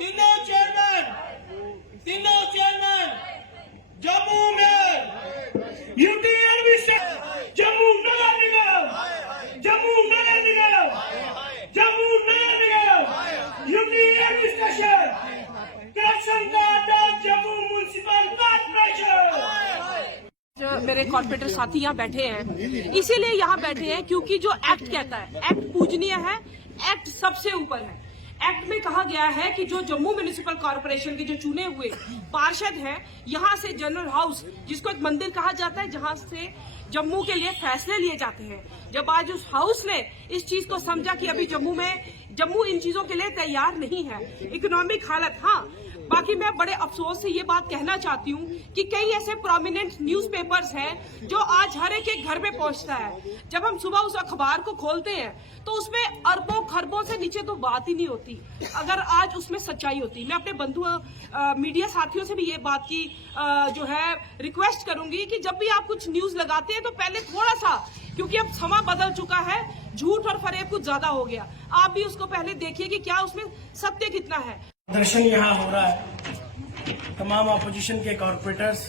तीनों चेयरमैन जम्मू में यूटी जम्मू नगर निगम UT administration corruption का अड्डा जम्मू म्युनिसिपल कॉर्पोरेशन। मेरे कॉर्पोरेटर साथी यहाँ बैठे हैं, इसीलिए यहाँ बैठे हैं क्योंकि जो एक्ट कहता है, एक्ट पूजनीय है, एक्ट सबसे ऊपर है। एक्ट में कहा गया है कि जो जम्मू म्युनिसिपल कॉर्पोरेशन के जो चुने हुए पार्षद हैं, यहाँ से जनरल हाउस, जिसको एक मंदिर कहा जाता है, जहाँ से जम्मू के लिए फैसले लिए जाते हैं। जब आज उस हाउस ने इस चीज को समझा कि अभी जम्मू इन चीजों के लिए तैयार नहीं है, इकोनॉमिक हालत, हाँ, बाकी मैं बड़े अफसोस से ये बात कहना चाहती हूँ कि कई ऐसे प्रोमिनेंट न्यूज़पेपर्स हैं जो आज हर एक घर में पहुंचता है। जब हम सुबह उस अखबार को खोलते हैं तो उसमें अरबों खरबों से नीचे तो बात ही नहीं होती, अगर आज उसमें सच्चाई होती। मैं अपने बंधु मीडिया साथियों से भी ये बात की जो है रिक्वेस्ट करूंगी कि जब भी आप कुछ न्यूज लगाते हैं तो पहले थोड़ा सा, क्योंकि अब समय बदल चुका है, झूठ और फरेब कुछ ज्यादा हो गया, आप भी उसको पहले देखिए कि क्या उसमें सत्य कितना है। प्रदर्शन यहाँ हो रहा है, तमाम अपोजिशन के कॉर्पोरेटर्स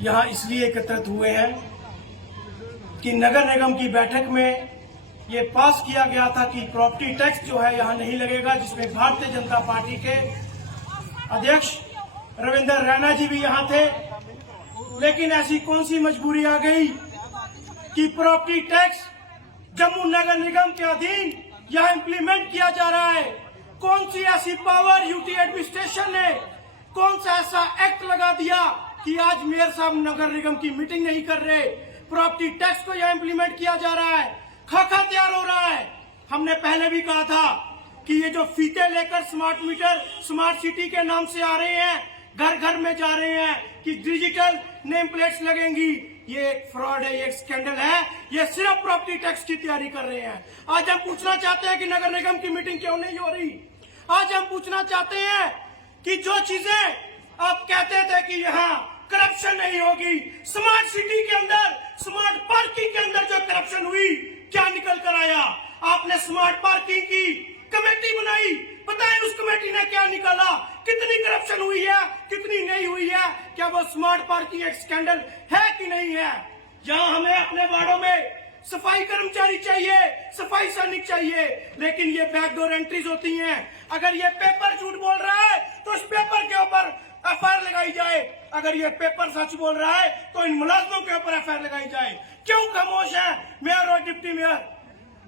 यहाँ इसलिए एकत्रित हुए हैं कि नगर निगम की बैठक में ये पास किया गया था कि प्रॉपर्टी टैक्स जो है यहाँ नहीं लगेगा, जिसमें भारतीय जनता पार्टी के अध्यक्ष रविंद्र रैना जी भी यहाँ थे। लेकिन ऐसी कौन सी मजबूरी आ गई कि प्रॉपर्टी टैक्स जम्मू नगर निगम के अधीन यहाँ इम्प्लीमेंट किया जा रहा है। कौन सी ऐसी पावर यूटी एडमिनिस्ट्रेशन ने, कौन सा ऐसा एक्ट लगा दिया कि आज मेयर साहब नगर निगम की मीटिंग नहीं कर रहे, प्रॉपर्टी टैक्स को यहाँ इम्प्लीमेंट किया जा रहा है, खाका तैयार हो रहा है। हमने पहले भी कहा था कि ये जो फीते लेकर स्मार्ट मीटर स्मार्ट सिटी के नाम से आ रहे हैं, घर घर में जा रहे हैं कि डिजिटल नेम प्लेट्स लगेंगी, ये एक फ्रॉड है, ये एक स्कैंडल है, ये सिर्फ प्रॉपर्टी टैक्स की तैयारी कर रहे हैं। आज हम पूछना चाहते हैं कि नगर निगम की मीटिंग क्यों नहीं हो रही। आज हम पूछना चाहते हैं कि जो चीजें आप कहते थे कि यहाँ करप्शन नहीं होगी, स्मार्ट सिटी के अंदर, स्मार्ट पार्किंग के अंदर जो करप्शन हुई, क्या निकल कर आया। आपने स्मार्ट पार्किंग की कमेटी बनाई, पता है उस कमेटी ने क्या निकाला, कितनी करप्शन हुई है, कितनी नहीं हुई है, क्या वो स्मार्ट पार्किंग एक स्कैंडल है कि नहीं है। यहाँ हमें अपने वार्डों में सफाई कर्मचारी चाहिए, सफाई सैनिक चाहिए, लेकिन ये बैकडोर एंट्रीज होती हैं। अगर ये पेपर झूठ बोल रहा है तो उस पेपर के ऊपर एफआईआर लगाई जाए, अगर ये पेपर सच बोल रहा है तो इन मुलाजमों के ऊपर एफआईआर लगाई जाए। क्यों खामोश है मेयर और deputy mayor.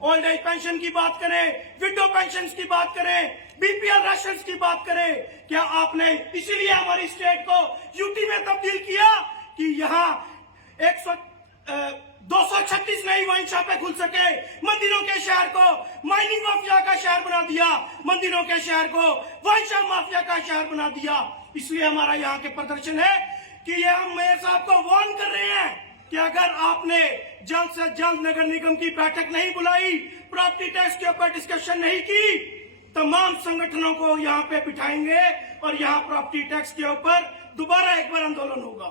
Old age pension की बात करें, विडो पेंशन की बात करें, बीपीएल राशन की बात करें, क्या आपने इसीलिए हमारी स्टेट को यूटी में तब्दील किया कि यहाँ 236 नई वाइन शॉपें खुल सके, मंदिरों के शहर को माइनिंग माफिया का शहर बना दिया, मंदिरों के शहर को वाइन शॉप माफिया का शहर बना दिया। इसलिए हमारा यहाँ के प्रदर्शन है कि ये हम मेयर साहब को वार्न कर रहे हैं कि अगर आपने जल्द से जल्द नगर निगम की बैठक नहीं बुलाई, प्रॉपर्टी टैक्स के ऊपर डिस्कशन नहीं की, तमाम संगठनों को यहाँ पे बिठाएंगे और यहाँ प्रॉपर्टी टैक्स के ऊपर दोबारा एक बार आंदोलन होगा।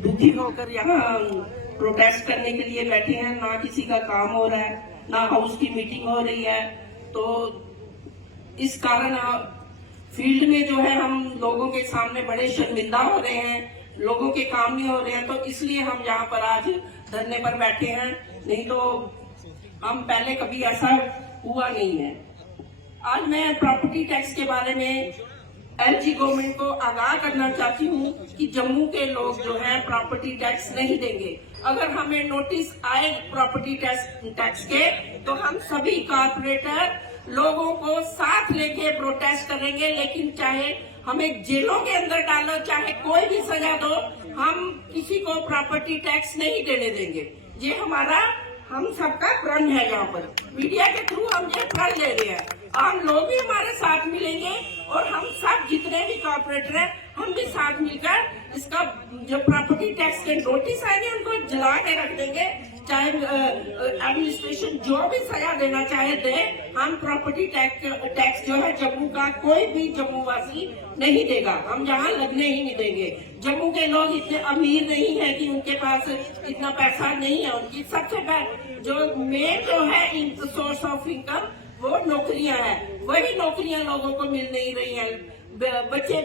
दुखी होकर यहाँ प्रोटेस्ट करने के लिए बैठे हैं, ना किसी का काम हो रहा है, ना हाउस की मीटिंग हो रही है, तो इस कारण फील्ड में जो है हम लोगों के सामने बड़े शर्मिंदा हो रहे हैं, लोगों के काम नहीं हो रहे हैं, तो इसलिए हम यहाँ पर आज धरने पर बैठे हैं। नहीं तो हम पहले कभी ऐसा हुआ नहीं है। आज मैं प्रॉपर्टी टैक्स के बारे में एलजी गवर्नमेंट को आगाह करना चाहती हूँ कि जम्मू के लोग जो है प्रॉपर्टी टैक्स नहीं देंगे। अगर हमें नोटिस आए प्रॉपर्टी टैक्स के तो हम सभी कॉर्पोरेटर लोगों को साथ लेके प्रोटेस्ट करेंगे, लेकिन चाहे हमें जेलों के अंदर डालो, चाहे कोई भी सजा दो, हम किसी को प्रॉपर्टी टैक्स नहीं देने देंगे। ये हमारा हम सबका प्रण है। यहाँ पर मीडिया के थ्रू हम ये प्रण ले रहे हैं, आम लोग भी हमारे साथ मिलेंगे और हम सब जितने भी कॉर्पोरेटर हैं हम भी साथ मिलकर इसका जो प्रॉपर्टी टैक्स के नोटिस आएंगे उनको जला के रख देंगे। चाहे एडमिनिस्ट्रेशन जो भी सजा देना चाहे दे, हम प्रॉपर्टी टैक्स जो है जम्मू का कोई भी जम्मू वासी नहीं देगा, हम यहाँ लगने ही नहीं देंगे। जम्मू के लोग इतने अमीर नहीं है कि उनके पास इतना पैसा नहीं है। उनकी सबसे जो मेन जो है सोर्स ऑफ इनकम वो नौकरियां हैं। वही नौकरियां लोगों को मिल नहीं रही हैं, बच्चे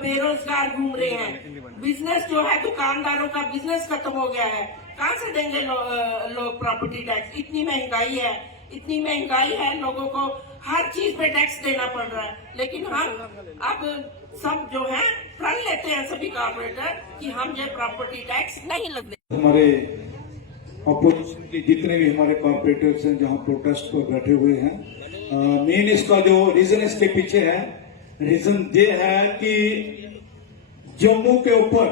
बेरोजगार घूम रहे हैं, बिजनेस जो है दुकानदारों का बिजनेस खत्म हो गया है। कहाँ से देंगे लोग प्रॉपर्टी टैक्स? इतनी महंगाई है, लोगों को हर चीज पे टैक्स देना पड़ रहा है। लेकिन हम अब सब जो है प्रण लेते हैं सभी कारपोरेटर कि हम ये प्रॉपर्टी टैक्स नहीं लगते। हमारे अपोजिशन के जितने भी हमारे कॉर्पोरेटर्स हैं जहां प्रोटेस्ट पर बैठे हुए हैं, मेन इसका जो रीजन इसके पीछे है, रीजन ये है कि जम्मू के ऊपर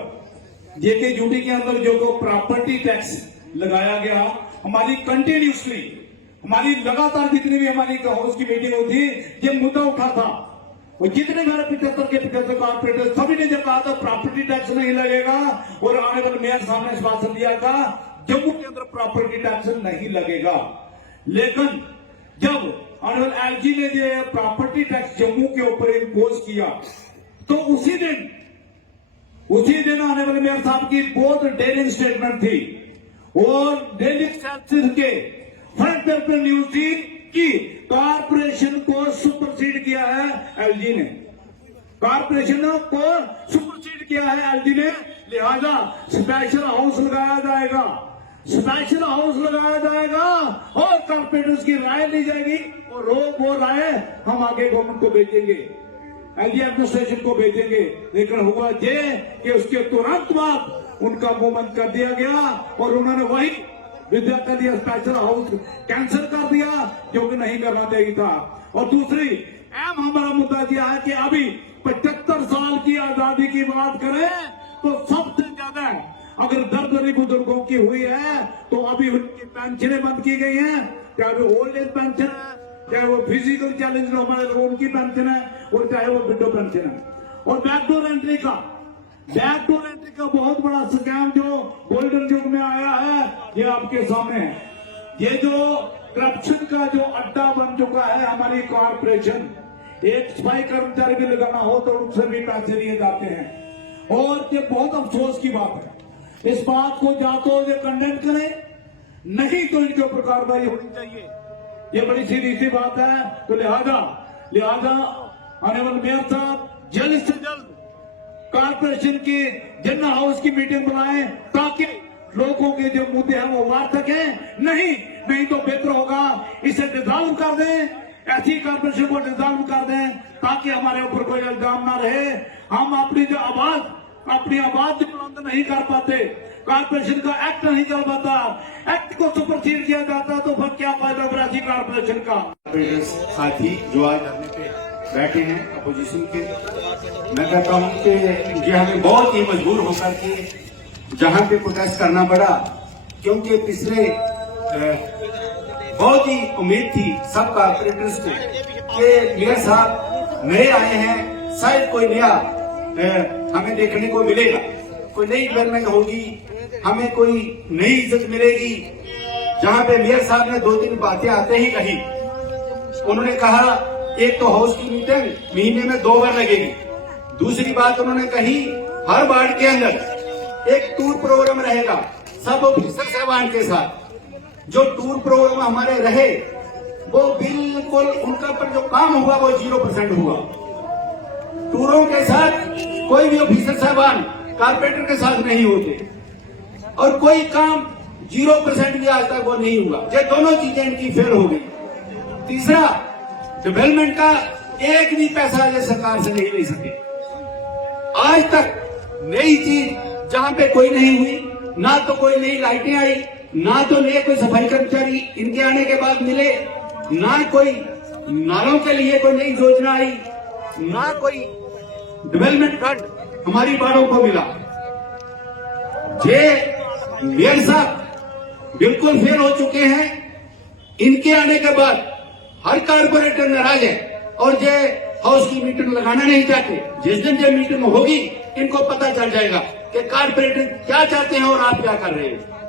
JKUT के अंदर जो प्रॉपर्टी टैक्स लगाया गया, हमारी कंटिन्यूसली हमारी लगातार जितनी भी हमारी हाउस की मीटिंग होती ये मुद्दा उठा था। और जितने हमारे 75 के 75 कॉर्पोरेटर सभी ने जब कहा था प्रॉपर्टी टैक्स नहीं लगेगा, और आने वाले मेयर साहब ने आश्वासन दिया था जम्मू के अंदर प्रॉपर्टी टैक्स नहीं लगेगा। लेकिन जब ऑनरेबल LG ने जो प्रॉपर्टी टैक्स जम्मू के ऊपर इम्पोज किया, तो उसी दिन आने वाले मेयर साहब की बहुत डेलिंग स्टेटमेंट थी, और डेली एक्सेल के फ्रंट पेज पर न्यूज थी कि कॉर्पोरेशन को सुपरसीड किया है LG ने, कॉर्पोरेशन को सुपरसीड किया है LG ने, लिहाजा स्पेशल हाउस लगाया जाएगा और कॉर्पोरेटर्स की राय ली जाएगी, और वो राय हम आगे गवर्नमेंट को भेजेंगे, LG एडमिनिस्ट्रेशन को भेजेंगे। लेकिन हुआ ये कि उसके तुरंत बाद उनका मुंह बंद कर दिया गया, और उन्होंने वही विद्या कर दिया, स्पेशल हाउस कैंसिल कर दिया, जो कि नहीं करना चाहिए था। और दूसरी अहम हमारा मुद्दा यह है कि अभी 75 साल की आजादी की बात करें तो सबसे ज्यादा अगर दर्द बुजुर्गों की हुई है तो अभी उनकी पेंशनें बंद की गई हैं, चाहे वो ओल्ड एज पेंशन है, चाहे वो फिजिकल चैलेंज हमारे लोगों की पेंशन है, और चाहे वो विडो पेंशन है। और बैकडोर एंट्री का बहुत बड़ा स्कैम जो गोल्डन युग में आया है, ये आपके सामने है। ये जो करप्शन का जो अड्डा बन चुका है हमारी कॉर्पोरेशन, एक सफाई कर्मचारी भी लगाना हो तो उनसे भी पैसे लिए जाते हैं, और ये बहुत अफसोस की बात है। इस बात को या तो ये कंडेम करें, नहीं तो इनके ऊपर कार्रवाई होनी चाहिए, ये बड़ी सीधी सी बात है। तो लिहाजा आने वाले मेयर साहब जल्द से जल्द कॉर्पोरेशन की जनरल हाउस की मीटिंग बुलाएं, ताकि लोगों के जो मुद्दे हैं वो मार सकें। नहीं तो बेहतर होगा इसे डिसॉल्व कर दें, ऐसी कॉर्पोरेशन को डिसॉल्व कर दें, ताकि हमारे ऊपर कोई इल्जाम ना रहे। हम अपनी आवाज बुलंद नहीं कर पाते, कॉर्पोरेशन का एक्ट नहीं चल पाता, एक्ट को सुपरसीड किया जाता, तो फिर क्या फायदा फिर ऐसी कॉर्पोरेशन का। साथी जो आज धरने पे बैठे हैं अपोजिशन के, मैं कहता हूं कि ये हमें बहुत ही मजबूर होकर के जहां पे प्रोटेस्ट करना पड़ा, क्योंकि पिछले बहुत ही उम्मीद थी सब कॉर्पोरेटर्स को कि मेयर साहब नए आए हैं, शायद कोई नया हमें देखने को मिलेगा, कोई नई डेवलपमेंट होगी, हमें कोई नई इज्जत मिलेगी। जहां पे मेयर साहब ने 2-3 बातें आते ही कही। उन्होंने कहा एक तो हाउस की मीटिंग महीने में 2 बार लगेगी, दूसरी बात उन्होंने कही हर वार्ड के अंदर एक टूर प्रोग्राम रहेगा सब ऑफिसर साहबान के साथ। जो टूर प्रोग्राम हमारे रहे वो बिल्कुल उनका पर जो काम हुआ वो 0% हुआ। टूरों के साथ कोई भी ऑफिसर साहबान कारपोरेटर के साथ नहीं होते, और कोई काम 0% भी आज तक वो नहीं हुआ। ये दोनों चीजें इनकी फेल हो गई। तीसरा, डेवलपमेंट का एक भी पैसा ये सरकार से नहीं ले सके। आज तक नई चीज जहां पे कोई नहीं हुई, ना तो कोई नई लाइटें आई, ना तो नए कोई सफाई कर्मचारी इनके आने के बाद मिले, ना कोई नालों के लिए कोई नई योजना आई, ना कोई डेवलपमेंट फंड हमारी वार्डों को मिला। ये मेयर साहब बिल्कुल फेल हो चुके हैं। इनके आने के बाद हर कारपोरेटर नाराज है, और ये हाउस की मीटिंग लगाना नहीं चाहते। जिस दिन ये मीटिंग होगी इनको पता चल जाएगा कि कारपोरेटर क्या चाहते हैं और आप क्या कर रहे हैं।